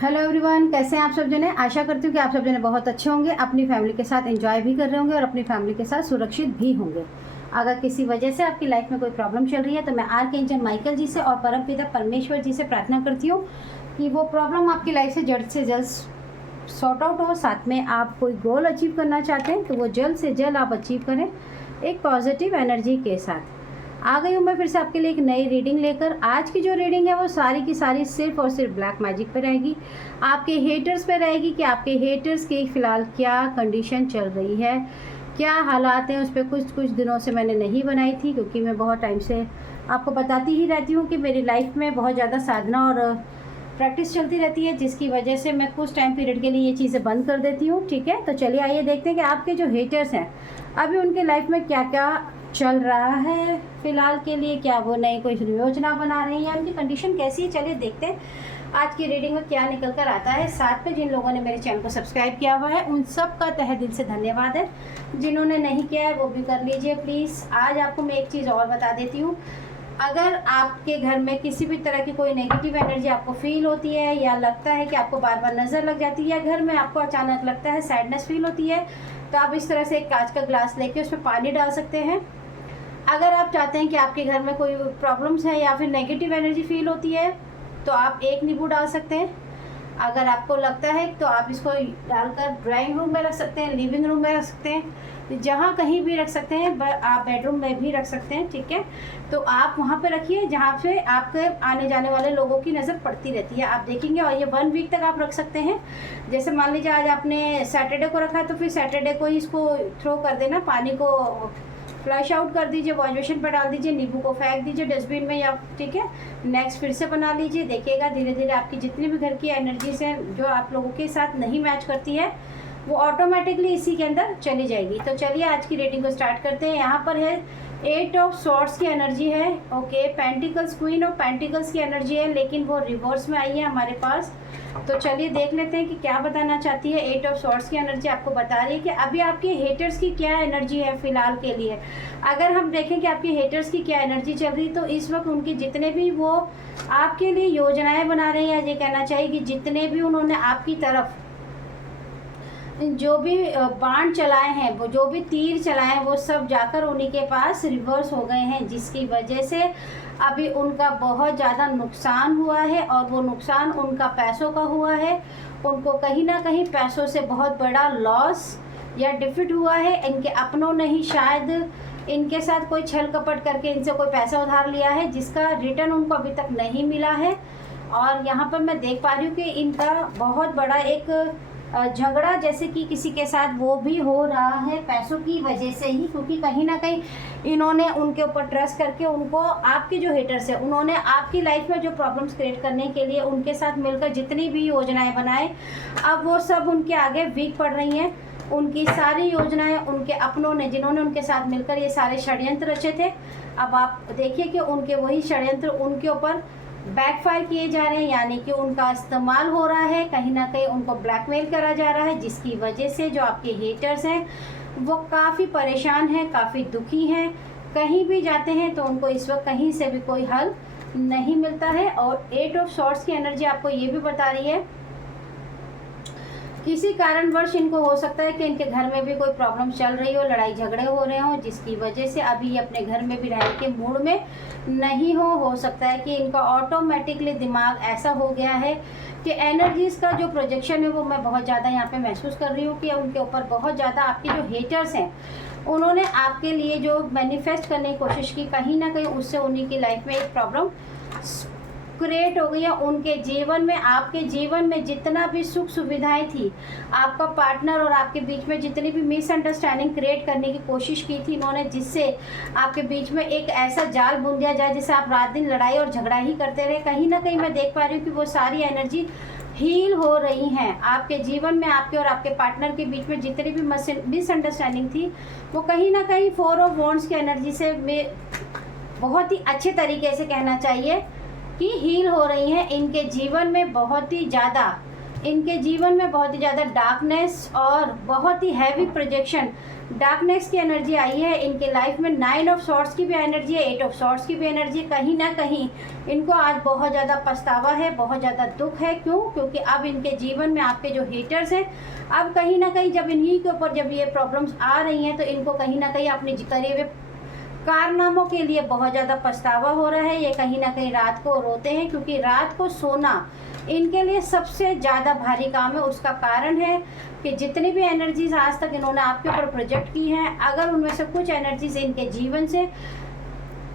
Hello everyone, कैसे हैं आप सब जने। आशा करती हूँ कि आप सब जने बहुत अच्छे होंगे, अपनी फैमिली के साथ एंजॉय भी कर रहे होंगे और अपनी फैमिली के साथ सुरक्षित भी होंगे। अगर किसी वजह से आपकी लाइफ में कोई प्रॉब्लम चल रही है तो मैं आर्कएंजल माइकल जी से और परमपिता परमेश्वर जी से प्रार्थना करती हूँ कि वो प्रॉब्लम आपकी लाइफ से जल्द सॉर्ट आउट हो। साथ में आप कोई गोल अचीव करना चाहते हैं तो वो जल्द से जल्द आप अचीव करें एक पॉजिटिव एनर्जी के साथ। आ गई हूँ मैं फिर से आपके लिए एक नई रीडिंग लेकर। आज की जो रीडिंग है वो सारी की सारी सिर्फ और सिर्फ ब्लैक मैजिक पे रहेगी, आपके हेटर्स पे रहेगी कि आपके हेटर्स की फ़िलहाल क्या कंडीशन चल रही है, क्या हालात हैं। उस पर कुछ दिनों से मैंने नहीं बनाई थी क्योंकि मैं बहुत टाइम से आपको बताती ही रहती हूँ कि मेरी लाइफ में बहुत ज़्यादा साधना और प्रैक्टिस चलती रहती है, जिसकी वजह से मैं कुछ टाइम पीरियड के लिए ये चीज़ें बंद कर देती हूँ। ठीक है, तो चलिए आइए देखते हैं कि आपके जो हेटर्स हैं अभी उनके लाइफ में क्या क्या चल रहा है फ़िलहाल के लिए, क्या वो नई कोई योजना बना रहे हैं या उनकी कंडीशन कैसी है। चलिए देखते हैं आज की रीडिंग में क्या निकल कर आता है। साथ में जिन लोगों ने मेरे चैनल को सब्सक्राइब किया हुआ है उन सब का तहे दिल से धन्यवाद है, जिन्होंने नहीं किया है वो भी कर लीजिए प्लीज़। आज आपको मैं एक चीज़ और बता देती हूँ, अगर आपके घर में किसी भी तरह की कोई नेगेटिव एनर्जी आपको फील होती है या लगता है कि आपको बार बार नज़र लग जाती है या घर में आपको अचानक लगता है सैडनेस फील होती है, तो आप इस तरह से एक कांच का ग्लास लेके उसमें पानी डाल सकते हैं। अगर आप चाहते हैं कि आपके घर में कोई प्रॉब्लम्स है या फिर नेगेटिव एनर्जी फील होती है तो आप एक नींबू डाल सकते हैं। अगर आपको लगता है तो आप इसको डालकर ड्राइंग रूम में रख सकते हैं, लिविंग रूम में रख सकते हैं, जहाँ कहीं भी रख सकते हैं। आप बेडरूम में भी रख सकते हैं। ठीक है, तो आप वहाँ पे रखिए जहाँ से आपके आने जाने वाले लोगों की नज़र पड़ती रहती है, आप देखेंगे। और ये 1 वीक तक आप रख सकते हैं। जैसे मान लीजिए आज आपने सैटरडे को रखा तो फिर सैटरडे को ही इसको थ्रो कर देना, पानी को फ्लश आउट कर दीजिए, वॉश बेसिन पर डाल दीजिए, नींबू को फेंक दीजिए डस्टबिन में या ठीक है। नेक्स्ट फिर से बना लीजिए, देखिएगा धीरे धीरे आपकी जितनी भी घर की एनर्जीज हैं जो आप लोगों के साथ नहीं मैच करती है वो ऑटोमेटिकली इसी के अंदर चली जाएगी। तो चलिए आज की रेटिंग को स्टार्ट करते हैं। यहाँ पर है 8 ऑफ सॉर्ड्स की एनर्जी है। Okay, pentacles, queen of pentacles की एनर्जी है, लेकिन वो रिवर्स में आई है हमारे पास। तो चलिए देख लेते हैं कि क्या बताना चाहती है। 8 ऑफ सॉर्ड्स की एनर्जी आपको बता रही है कि अभी आपके हेटर्स की क्या एनर्जी है फ़िलहाल के लिए। अगर हम देखें कि आपके हेटर्स की क्या एनर्जी चल रही, तो इस वक्त उनके जितने भी वो आपके लिए योजनाएं बना रहे हैं, या ये कहना चाहिए कि जितने भी उन्होंने आपकी तरफ जो भी बाण चलाए हैं, वो जो भी तीर चलाए हैं, वो सब जाकर उन्हीं के पास रिवर्स हो गए हैं, जिसकी वजह से अभी उनका बहुत ज़्यादा नुकसान हुआ है। और वो नुकसान उनका पैसों का हुआ है। उनको कहीं ना कहीं पैसों से बहुत बड़ा लॉस या डिफिट हुआ है। इनके अपनों ने ही शायद इनके साथ कोई छल कपट करके इनसे कोई पैसा उधार लिया है, जिसका रिटर्न उनको अभी तक नहीं मिला है। और यहाँ पर मैं देख पा रही हूँ कि इनका बहुत बड़ा एक झगड़ा जैसे कि किसी के साथ वो भी हो रहा है पैसों की वजह से ही, क्योंकि कहीं ना कहीं इन्होंने उनके ऊपर ट्रस्ट करके उनको, आपके जो हेटर्स हैं उन्होंने आपकी लाइफ में जो प्रॉब्लम्स क्रिएट करने के लिए उनके साथ मिलकर जितनी भी योजनाएं बनाए, अब वो सब उनके आगे वीक पड़ रही हैं। उनकी सारी योजनाएं उनके अपनों ने, जिन्होंने उनके साथ मिलकर ये सारे षड्यंत्र रचे थे, अब आप देखिए कि उनके वही षड्यंत्र उनके ऊपर बैकफायर किए जा रहे हैं, यानी कि उनका इस्तेमाल हो रहा है, कहीं ना कहीं उनको ब्लैकमेल करा जा रहा है, जिसकी वजह से जो आपके हेटर्स हैं वो काफ़ी परेशान हैं, काफ़ी दुखी हैं। कहीं भी जाते हैं तो उनको इस वक्त कहीं से भी कोई हल नहीं मिलता है। और 8 ऑफ सॉर्ड्स की एनर्जी आपको ये भी बता रही है किसी कारणवश इनको हो सकता है कि इनके घर में भी कोई प्रॉब्लम चल रही हो, लड़ाई झगड़े हो रहे हों, जिसकी वजह से अभी ये अपने घर में भी रहने के मूड में नहीं हो सकता है कि इनका ऑटोमेटिकली दिमाग ऐसा हो गया है कि एनर्जीज़ का जो प्रोजेक्शन है वो मैं बहुत ज़्यादा यहाँ पे महसूस कर रही हूँ कि उनके ऊपर बहुत ज़्यादा आपके जो हेटर्स हैं उन्होंने आपके लिए जो मैनिफेस्ट करने की कोशिश की, कहीं ना कहीं उससे उन्हीं की लाइफ में एक प्रॉब्लम क्रिएट हो गई है। उनके जीवन में, आपके जीवन में जितना भी सुख सुविधाएं थी, आपका पार्टनर और आपके बीच में जितनी भी मिसअंडरस्टैंडिंग क्रिएट करने की कोशिश की थी इन्होंने, जिससे आपके बीच में एक ऐसा जाल बुन दिया जाए जिससे आप रात दिन लड़ाई और झगड़ा ही करते रहे, कहीं ना कहीं मैं देख पा रही हूँ कि वो सारी एनर्जी हील हो रही हैं। आपके जीवन में आपके और आपके पार्टनर के बीच में जितनी भी मिसअंडरस्टैंडिंग थी वो कहीं ना कहीं 4 ऑफ वॉन्ड्स की एनर्जी से बहुत ही अच्छे तरीके से कहना चाहिए कि हील हो रही हैं। इनके जीवन में बहुत ही ज़्यादा इनके जीवन में बहुत ही ज़्यादा डार्कनेस और बहुत ही हैवी प्रोजेक्शन, डार्कनेस की एनर्जी आई है इनके लाइफ में। 9 ऑफ सॉर्ड्स की भी एनर्जी है, 8 ऑफ सॉर्ड्स की भी एनर्जी है। कहीं ना कहीं इनको आज बहुत ज़्यादा पछतावा है, बहुत ज़्यादा दुख है। क्यों? क्योंकि अब इनके जीवन में आपके जो हेटर्स हैं, अब कहीं ना कहीं जब इन्हीं के ऊपर जब ये प्रॉब्लम्स आ रही हैं तो इनको कहीं ना कहीं अपने करे हुए कारनामों के लिए बहुत ज़्यादा पछतावा हो रहा है। ये कहीं ना कहीं रात को रोते हैं, क्योंकि रात को सोना इनके लिए सबसे ज़्यादा भारी काम है। उसका कारण है कि जितनी भी एनर्जीज आज तक इन्होंने आपके ऊपर प्रोजेक्ट की हैं, अगर उनमें से कुछ एनर्जीज इनके जीवन से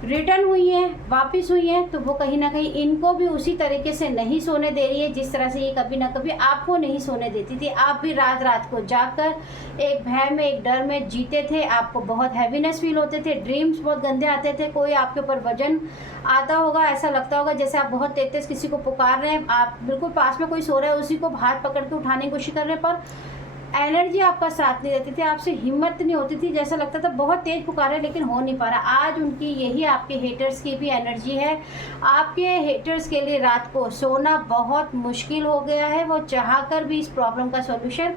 रिटर्न हुई हैं, वापस हुई हैं, तो वो कहीं ना कहीं इनको भी उसी तरीके से नहीं सोने दे रही है जिस तरह से ये कभी ना कभी आपको नहीं सोने देती थी। आप भी रात रात को जागकर एक भय में, एक डर में जीते थे। आपको बहुत हैवीनेस फील होते थे, ड्रीम्स बहुत गंदे आते थे। कोई आपके ऊपर वजन आता होगा, ऐसा लगता होगा जैसे आप बहुत तेज किसी को पुकार रहे हैं, आप बिल्कुल पास में कोई सो रहा है, उसी को हाथ पकड़ के उठाने की कोशिश कर रहे हैं, पर एनर्जी आपका साथ नहीं देती थी, आपसे हिम्मत नहीं होती थी, जैसा लगता था बहुत तेज पुकारे लेकिन हो नहीं पा रहा। आज उनकी यही आपके हेटर्स की भी एनर्जी है। आपके हेटर्स के लिए रात को सोना बहुत मुश्किल हो गया है। वो चाहकर भी इस प्रॉब्लम का सॉल्यूशन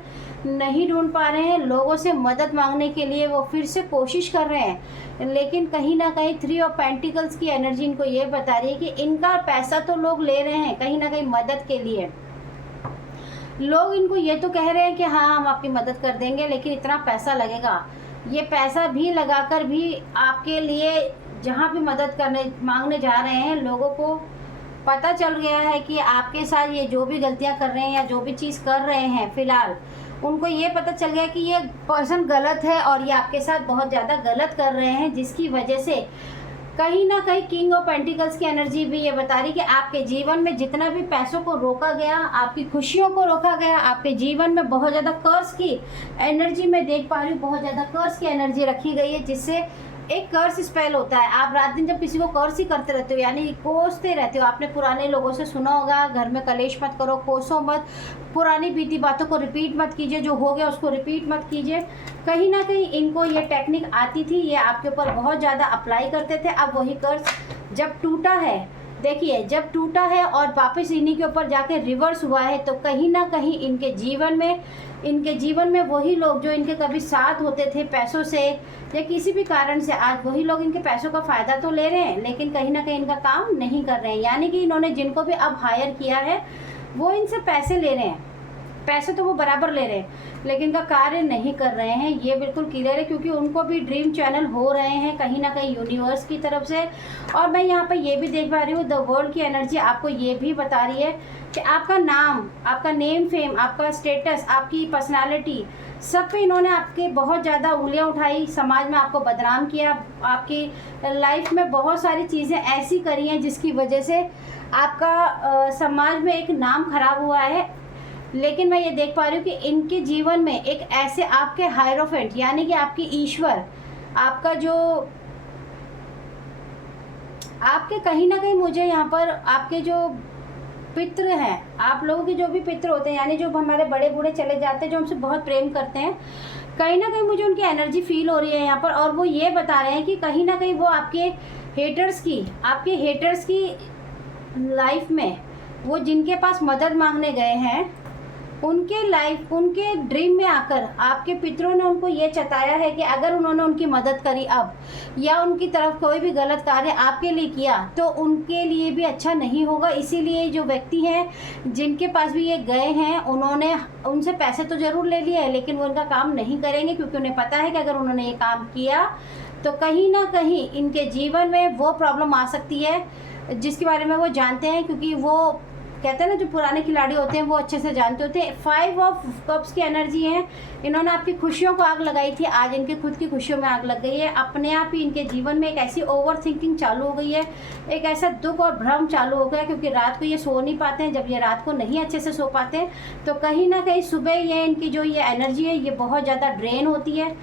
नहीं ढूंढ पा रहे हैं। लोगों से मदद मांगने के लिए वो फिर से कोशिश कर रहे हैं, लेकिन कहीं ना कहीं 3 ऑफ पेंटिकल्स की एनर्जी इनको ये बता रही है कि इनका पैसा तो लोग ले रहे हैं कहीं ना कहीं मदद के लिए। लोग इनको ये तो कह रहे हैं कि हाँ हम आपकी मदद कर देंगे, लेकिन इतना पैसा लगेगा। ये पैसा भी लगाकर भी आपके लिए जहाँ भी मदद करने मांगने जा रहे हैं, लोगों को पता चल गया है कि आपके साथ ये जो भी गलतियाँ कर रहे हैं या जो भी चीज़ कर रहे हैं फ़िलहाल, उनको ये पता चल गया कि ये पर्सन गलत है और ये आपके साथ बहुत ज़्यादा गलत कर रहे हैं, जिसकी वजह से कहीं ना कहीं किंग ऑफ पेंटिकल्स की एनर्जी भी ये बता रही कि आपके जीवन में जितना भी पैसों को रोका गया, आपकी खुशियों को रोका गया, आपके जीवन में बहुत ज़्यादा कर्ज की एनर्जी मैं देख पा रही हूँ, बहुत ज़्यादा कर्ज की एनर्जी रखी गई है, जिससे एक कर्ज स्पेल होता है। आप रात दिन जब किसी को कर्ज ही करते रहते हो, यानी कोसते रहते हो। आपने पुराने लोगों से सुना होगा, घर में कलेश मत करो, कोसो मत, पुरानी बीती बातों को रिपीट मत कीजिए, जो हो गया उसको रिपीट मत कीजिए। कहीं ना कहीं इनको ये टेक्निक आती थी, ये आपके ऊपर बहुत ज़्यादा अप्लाई करते थे। अब वही कर्ज जब टूटा है, देखिए जब टूटा है और वापस इन्हीं के ऊपर जाके रिवर्स हुआ है, तो कहीं ना कहीं इनके जीवन में वही लोग जो इनके कभी साथ होते थे पैसों से या किसी भी कारण से, आज वही लोग इनके पैसों का फ़ायदा तो ले रहे हैं, लेकिन कहीं ना कहीं इनका काम नहीं कर रहे हैं। यानी कि इन्होंने जिनको भी अब हायर किया है वो इनसे पैसे ले रहे हैं, पैसे तो वो बराबर ले रहे हैं, लेकिन इनका कार्य नहीं कर रहे हैं। ये बिल्कुल क्लियर है, क्योंकि उनको भी ड्रीम चैनल हो रहे हैं कहीं ना कहीं यूनिवर्स की तरफ से। और मैं यहाँ पर ये भी देख पा रही हूँ, द वर्ल्ड की एनर्जी आपको ये भी बता रही है कि आपका नाम, आपका नेम फेम, आपका स्टेटस, आपकी पर्सनालिटी, सब पे इन्होंने आपके बहुत ज़्यादा उंगलियां उठाई, समाज में आपको बदनाम किया, आपकी लाइफ में बहुत सारी चीज़ें ऐसी करी हैं जिसकी वजह से आपका समाज में एक नाम खराब हुआ है। लेकिन मैं ये देख पा रही हूँ कि इनके जीवन में एक ऐसे आपके हायरोफेंट, यानी कि आपकी ईश्वर, आपका जो आपके कहीं ना कहीं मुझे यहाँ पर आपके जो पितृ हैं, आप लोगों के जो भी पितृ होते हैं, यानी जो हमारे बड़े बूढ़े चले जाते हैं, जो हमसे बहुत प्रेम करते हैं, कहीं ना कहीं मुझे उनकी एनर्जी फील हो रही है यहाँ पर। और वो ये बता रहे हैं कि कहीं ना कहीं वो आपके हेटर्स की लाइफ में, वो जिनके पास मदद मांगने गए हैं, उनके ड्रीम में आकर आपके पितरों ने उनको ये चताया है कि अगर उन्होंने उनकी मदद करी अब, या उनकी तरफ कोई भी गलत कार्य आपके लिए किया, तो उनके लिए भी अच्छा नहीं होगा। इसीलिए जो व्यक्ति हैं जिनके पास भी ये गए हैं, उन्होंने उनसे पैसे तो ज़रूर ले लिए हैं, लेकिन वो उनका काम नहीं करेंगे, क्योंकि उन्हें पता है कि अगर उन्होंने ये काम किया तो कहीं ना कहीं इनके जीवन में वो प्रॉब्लम आ सकती है जिसके बारे में वो जानते हैं। क्योंकि वो कहते हैं ना, जो पुराने खिलाड़ी होते हैं वो अच्छे से जानते होते हैं। 5 ऑफ कप्स की एनर्जी है। इन्होंने आपकी खुशियों को आग लगाई थी, आज इनके खुद की खुशियों में आग लग गई है। अपने आप ही इनके जीवन में एक ऐसी ओवर थिंकिंग चालू हो गई है, एक ऐसा दुख और भ्रम चालू हो गया, क्योंकि रात को ये सो नहीं पाते हैं। जब ये रात को नहीं अच्छे से सो पाते हैं, तो कहीं ना कहीं सुबह ये इनकी जो ये एनर्जी है ये बहुत ज़्यादा ड्रेन होती है।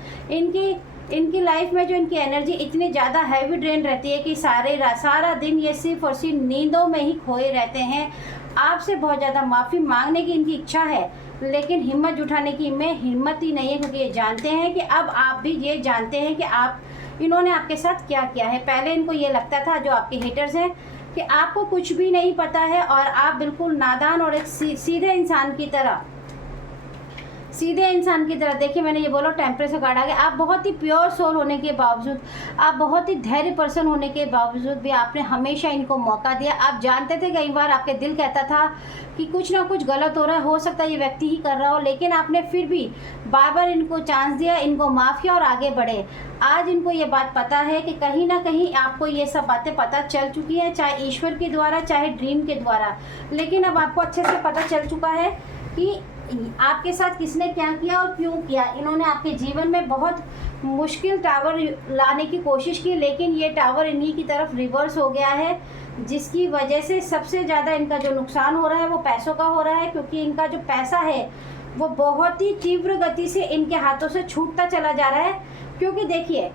इनकी लाइफ में जो इनकी एनर्जी इतनी ज़्यादा हैवी ड्रेन रहती है कि सारा दिन ये सिर्फ और सिर्फ नींदों में ही खोए रहते हैं। आपसे बहुत ज़्यादा माफ़ी मांगने की इनकी इच्छा है, लेकिन हिम्मत जुटाने की इनमें हिम्मत ही नहीं है, क्योंकि ये जानते हैं कि अब आप भी ये जानते हैं कि इन्होंने आपके साथ क्या किया है। पहले इनको ये लगता था, जो आपके हेटर्स हैं, कि आपको कुछ भी नहीं पता है और आप बिल्कुल नादान और एक सीधे इंसान की तरह देखिए, मैंने ये बोला टेम्परेचर से कार्ड आ गया। आप बहुत ही प्योर सोल होने के बावजूद, आप बहुत ही धैर्य पर्सन होने के बावजूद भी आपने हमेशा इनको मौका दिया। आप जानते थे कई बार आपके दिल कहता था कि कुछ ना कुछ गलत हो रहा है, हो सकता है ये व्यक्ति ही कर रहा हो, लेकिन आपने फिर भी बार बार इनको चांस दिया, इनको माफ़ किया और आगे बढ़े। आज इनको ये बात पता है कि कहीं ना कहीं आपको ये सब बातें पता चल चुकी हैं, चाहे ईश्वर के द्वारा चाहे ड्रीम के द्वारा, लेकिन अब आपको अच्छे से पता चल चुका है कि आपके साथ किसने क्या किया और क्यों किया। इन्होंने आपके जीवन में बहुत मुश्किल टावर लाने की कोशिश की, लेकिन ये टावर इन्हीं की तरफ रिवर्स हो गया है, जिसकी वजह से सबसे ज़्यादा इनका जो नुकसान हो रहा है वो पैसों का हो रहा है, क्योंकि इनका जो पैसा है वो बहुत ही तीव्र गति से इनके हाथों से छूटता चला जा रहा है। क्योंकि देखिए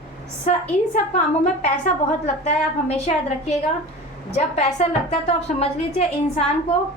इन सब कामों में पैसा बहुत लगता है, आप हमेशा याद रखिएगा। जब पैसा लगता है तो आप समझ लीजिए इंसान को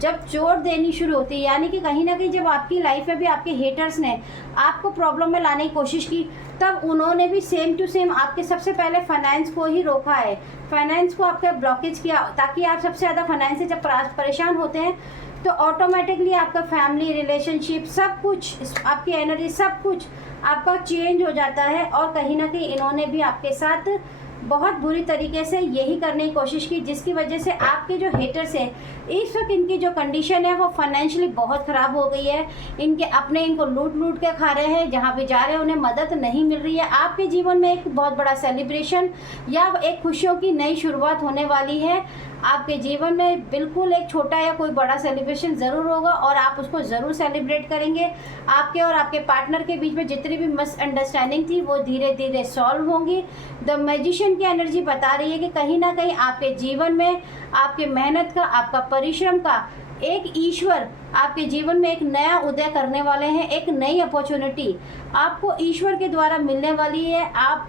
जब चोट देनी शुरू होती है, यानी कि कहीं ना कहीं जब आपकी लाइफ में भी आपके हेटर्स ने आपको प्रॉब्लम में लाने की कोशिश की, तब उन्होंने भी सेम टू सेम आपके सबसे पहले फाइनेंस को ही रोका है, फाइनेंस को आपका ब्लॉकेज किया, ताकि आप सबसे ज़्यादा फाइनेंस से जब परेशान होते हैं तो ऑटोमेटिकली आपका फैमिली रिलेशनशिप सब कुछ, आपकी एनर्जी सब कुछ आपका चेंज हो जाता है। और कहीं ना कहीं इन्होंने भी आपके साथ बहुत बुरी तरीके से यही करने की कोशिश की, जिसकी वजह से आपके जो हेटर्स हैं इस वक्त इनकी जो कंडीशन है वो फाइनेंशियली बहुत ख़राब हो गई है। इनके अपने इनको लूट के खा रहे हैं, जहाँ भी जा रहे हैं उन्हें मदद नहीं मिल रही है। आपके जीवन में एक बहुत बड़ा सेलिब्रेशन या एक खुशियों की नई शुरुआत होने वाली है। आपके जीवन में बिल्कुल एक छोटा या कोई बड़ा सेलिब्रेशन ज़रूर होगा और आप उसको ज़रूर सेलिब्रेट करेंगे। आपके और आपके पार्टनर के बीच में जितनी भी मिसअंडरस्टैंडिंग थी वो धीरे धीरे सॉल्व होंगी। द मैजिशियन की एनर्जी बता रही है कि कहीं ना कहीं आपके जीवन में आपके मेहनत का, आपका परिश्रम का एक ईश्वर आपके जीवन में एक नया उदय करने वाले हैं, एक नई अपॉर्चुनिटी आपको ईश्वर के द्वारा मिलने वाली है। आप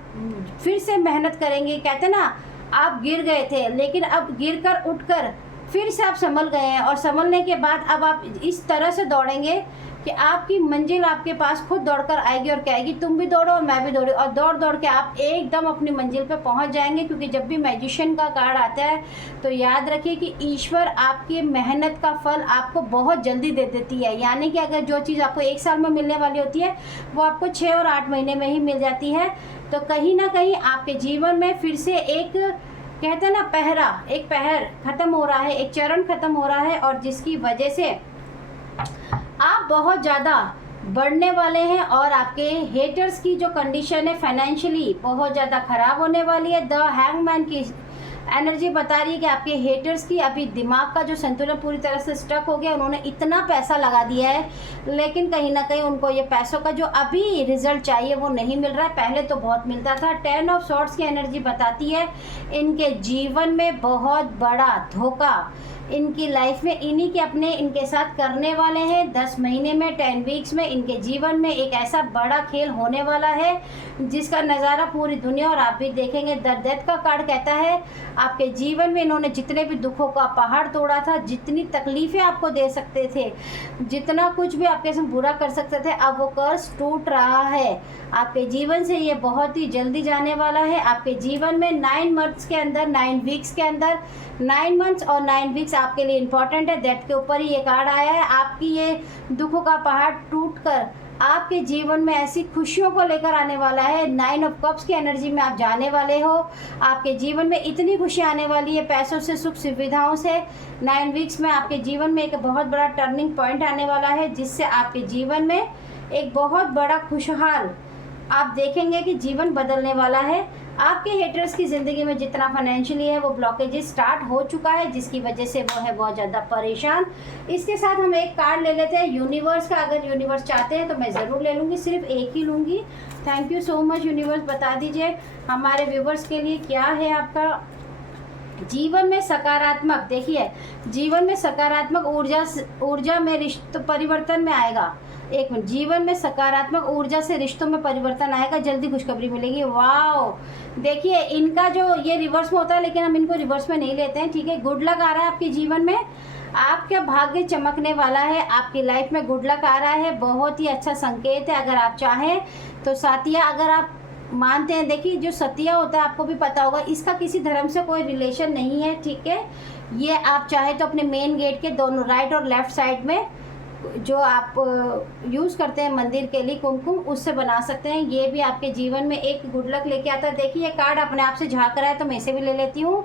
फिर से मेहनत करेंगे। कहते ना, आप गिर गए थे लेकिन अब गिरकर उठकर फिर से आप संभल गए हैं, और संभलने के बाद अब आप इस तरह से दौड़ेंगे कि आपकी मंजिल आपके पास खुद दौड़कर आएगी और कहेगी तुम भी दौड़ो और मैं भी दौड़ू, और दौड़ दौड़ के आप एकदम अपनी मंजिल पे पहुंच जाएंगे। क्योंकि जब भी मैजिशियन का कार्ड आता है तो याद रखिए कि ईश्वर आपकी मेहनत का फल आपको बहुत जल्दी दे देती है। यानी कि अगर जो चीज़ आपको 1 साल में मिलने वाली होती है वो आपको 6 और 8 महीने में ही मिल जाती है। तो कहीं ना कहीं आपके जीवन में फिर से एक, कहते हैं ना, एक पहर ख़त्म हो रहा है, एक चरण ख़त्म हो रहा है, और जिसकी वजह से आप बहुत ज़्यादा बढ़ने वाले हैं और आपके हेटर्स की जो कंडीशन है फाइनेंशियली बहुत ज़्यादा ख़राब होने वाली है। द हैंगमैन की एनर्जी बता रही है कि आपके हेटर्स की अभी दिमाग का जो संतुलन पूरी तरह से स्टक हो गया। उन्होंने इतना पैसा लगा दिया है लेकिन कहीं ना कहीं उनको ये पैसों का जो अभी रिजल्ट चाहिए वो नहीं मिल रहा है। पहले तो बहुत मिलता था। 10 ऑफ सॉर्ड्स की एनर्जी बताती है इनके जीवन में बहुत बड़ा धोखा इनकी लाइफ में इन्हीं के अपने इनके साथ करने वाले हैं। 10 महीने में, 10 वीक्स में इनके जीवन में एक ऐसा बड़ा खेल होने वाला है जिसका नज़ारा पूरी दुनिया और आप भी देखेंगे। द डेथ का कार्ड कहता है आपके जीवन में इन्होंने जितने भी दुखों का पहाड़ तोड़ा था, जितनी तकलीफ़ें आपको दे सकते थे, जितना कुछ भी आपके साथ बुरा कर सकते थे, अब वो कर्ज टूट रहा है। आपके जीवन से ये बहुत ही जल्दी जाने वाला है। आपके जीवन में 9 मंथ्स के अंदर, 9 वीक्स के अंदर, 9 मंथ्स और 9 वीक्स आपके लिए इम्पॉर्टेंट है। डेथ के ऊपर ही ये कार्ड आया है। आपकी ये दुखों का पहाड़ टूटकर आपके जीवन में ऐसी खुशियों को लेकर आने वाला है। 9 ऑफ कप्स की एनर्जी में आप जाने वाले हो। आपके जीवन में इतनी खुशी आने वाली है, पैसों से, सुख सुविधाओं से। 9 वीक्स में आपके जीवन में एक बहुत बड़ा टर्निंग पॉइंट आने वाला है जिससे आपके जीवन में एक बहुत बड़ा खुशहाल आप देखेंगे कि जीवन बदलने वाला है। आपके हेटर्स की ज़िंदगी में जितना फाइनेंशियली है वो ब्लॉकेजेस स्टार्ट हो चुका है जिसकी वजह से वो है बहुत ज़्यादा परेशान। इसके साथ हम एक कार्ड ले लेते हैं यूनिवर्स का। अगर यूनिवर्स चाहते हैं तो मैं ज़रूर ले लूँगी, सिर्फ एक ही लूँगी। Thank you so much universe. बता दीजिए हमारे व्यूवर्स के लिए क्या है आपका जीवन में सकारात्मक। देखिए जीवन में सकारात्मक ऊर्जा में रिश्ते परिवर्तन में आएगा। एक मिनट, जीवन में सकारात्मक ऊर्जा से रिश्तों में परिवर्तन आएगा, जल्दी खुशखबरी मिलेगी। वाह, देखिए इनका जो ये रिवर्स में होता है लेकिन हम इनको रिवर्स में नहीं लेते हैं, ठीक है। गुड लक आ रहा है आपके जीवन में, आपका भाग्य चमकने वाला है, आपकी लाइफ में गुड लक आ रहा है, बहुत ही अच्छा संकेत है। अगर आप चाहें तो साथिया, अगर आप मानते हैं। देखिए जो सतिया होता है आपको भी पता होगा, इसका किसी धर्म से कोई रिलेशन नहीं है, ठीक है। ये आप चाहे तो अपने मेन गेट के दोनों राइट और लेफ्ट साइड में जो आप यूज़ करते हैं मंदिर के लिए कुमकुम, उससे बना सकते हैं। ये भी आपके जीवन में एक गुड लक लेके आता है। देखिए ये कार्ड अपने आप से झाँक रहा है तो मैं इसे भी ले लेती हूँ।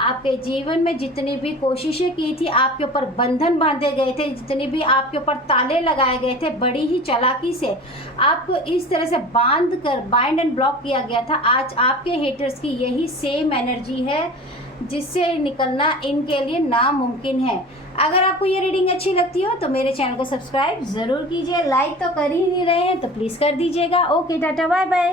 आपके जीवन में जितनी भी कोशिशें की थी, आपके ऊपर बंधन बांधे गए थे, जितनी भी आपके ऊपर ताले लगाए गए थे, बड़ी ही चालाकी से आपको इस तरह से बाइंड एंड ब्लॉक किया गया था, आज आपके हेटर्स की यही सेम एनर्जी है जिससे निकलना इनके लिए नामुमकिन है। अगर आपको ये रीडिंग अच्छी लगती हो तो मेरे चैनल को सब्सक्राइब ज़रूर कीजिए, लाइक तो कर ही नहीं रहे हैं तो प्लीज़ कर दीजिएगा। Okay tata bye bye.